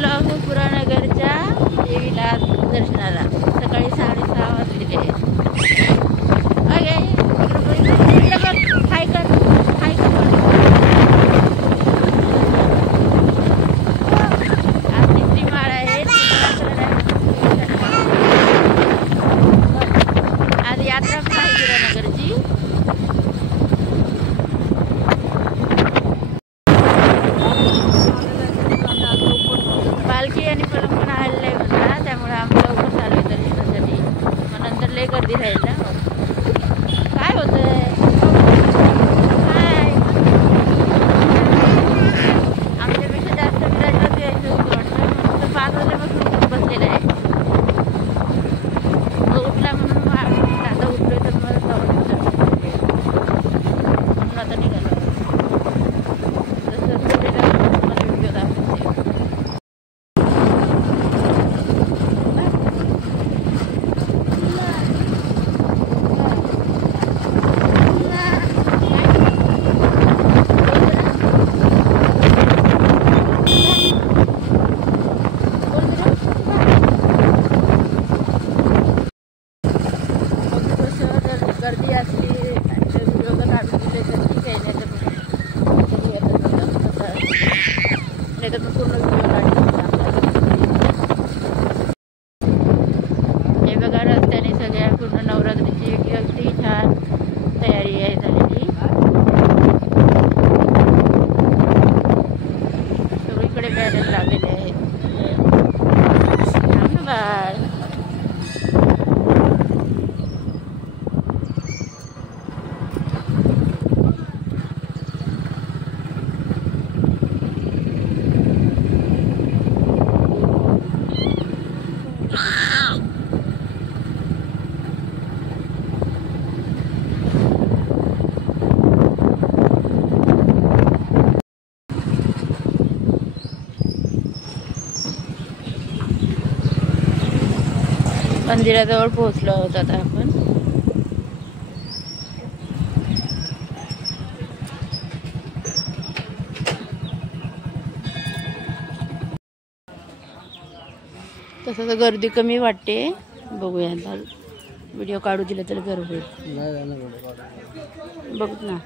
निघालो आहोत पुराणनगरच्या देवीला दर्शनाला. सकाळी 6:30 वाजलेले आहेत. हाय कर हाय कर. आज तिसरी माळ आहे. आज यात्रा पण आहे पुराणनगरची. पालखी आणि पलंग पण आलेला आहे म्हणा, त्यामुळे आम्ही लवकर चालू आहे दर्शनासाठी. मग नंतर लय गर्दी राहील ना. काय होतंय? काय आमच्यापेक्षा जास्त विराजलाच यायचं होतं वाटतं. म्हणून 5 वाजल्यापासून बसलेलं आहे. तो उठला म्हणून आता उठलोय तर मला म्हणून आता निघालो. तसं मला व्हिडिओ दाखवते. गर्दी असली तर व्हिडिओ काढून दिले तर ठीक आहे. नाही तर मग पूर्ण व्हिडिओ काढतो. हे बघा रस्त्याने सगळ्या पूर्ण नवरात्रीची अगदी छान तयारी आहे झालेली. सगळीकडे बॅनर लावलेले आहेत. धन्यवाद. मंदिराजवळ पोहोचलो आहोत आता आपण. तसं तर गर्दी कमी वाटते. बघूया आता व्हिडिओ काढू दिला तर बरं होईल. बघ ना,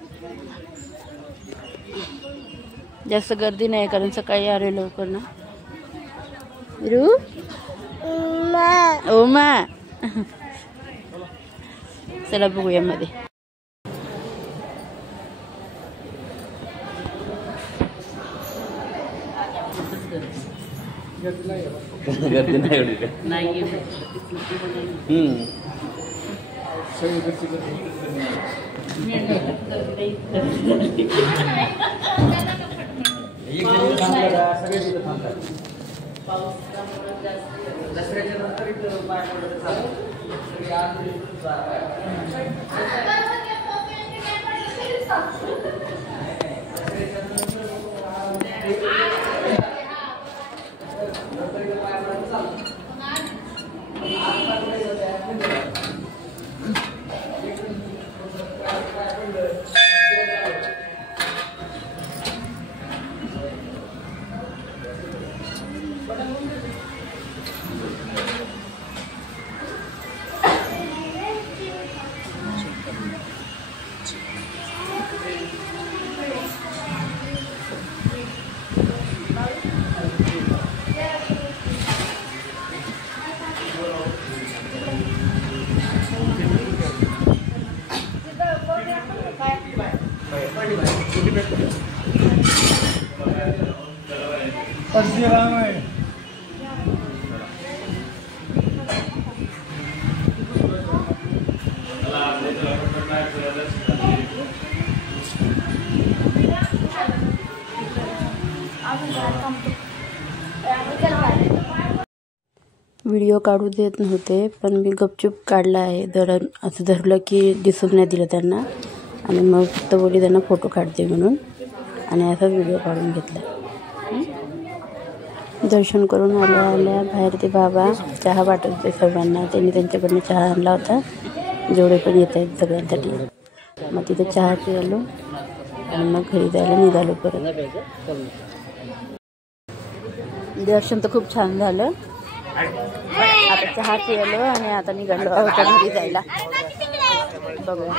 जास्त गर्दी नाही कारण सकाळी आले लवकर ना. ओमा चला बघूया मध्ये. गर्दी नाही एवढी नाही. दसऱ्याच्या नंतर व्हिडिओ काढू देत नव्हते पण मी गपचूप काढला आहे. असं धरलं की दिसून नाही दिलं त्यांना आणि मग फक्त बोलली त्यांना फोटो काढते म्हणून आणि असाच व्हिडिओ काढून घेतला. दर्शन करून आल्या बाहेर ते बाबा चहा वाटत होते सर्वांना. त्यांनी त्यांच्याकडनं चहा आणला होता जेवढे पण येत आहेत सगळ्यांसाठी. मग तिथे चहा पिलो आणि मग घरी जायला निघालो परत. दर्शन तर खूप छान झालं. आता चहा पिलो आणि आता निघालो आहोत घरी जायला. बघूया.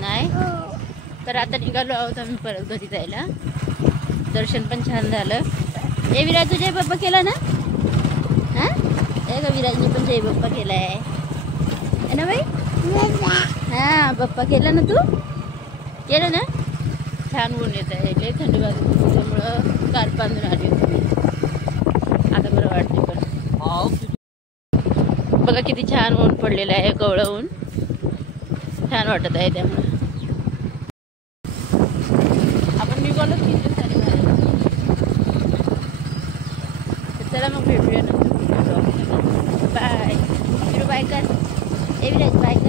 नाही तर आता निघालो आहोत आम्ही परत घरी जायला. दर्शन पण छान झालं. ए विराज तू जय बाप्पा केला ना? हां ए का विराजने पण जय बाप्पा केला आहे ना बाई? हां बाप्पा केला ना तू? केलं ना? छान ऊन येत आहे. लय थंडी वाजत त्यामुळं कार बांधून आली होती. आता बरं वाटते. पण बघा किती छान ऊन पडलेलं आहे. कवळं ऊन छान वाटत आहे. त्यामुळे आपण निघालोच किती दिवसांनी बाहेर. चला मग भेटूया नंतर. बाय. बाय कर. ए विराज बाय कर.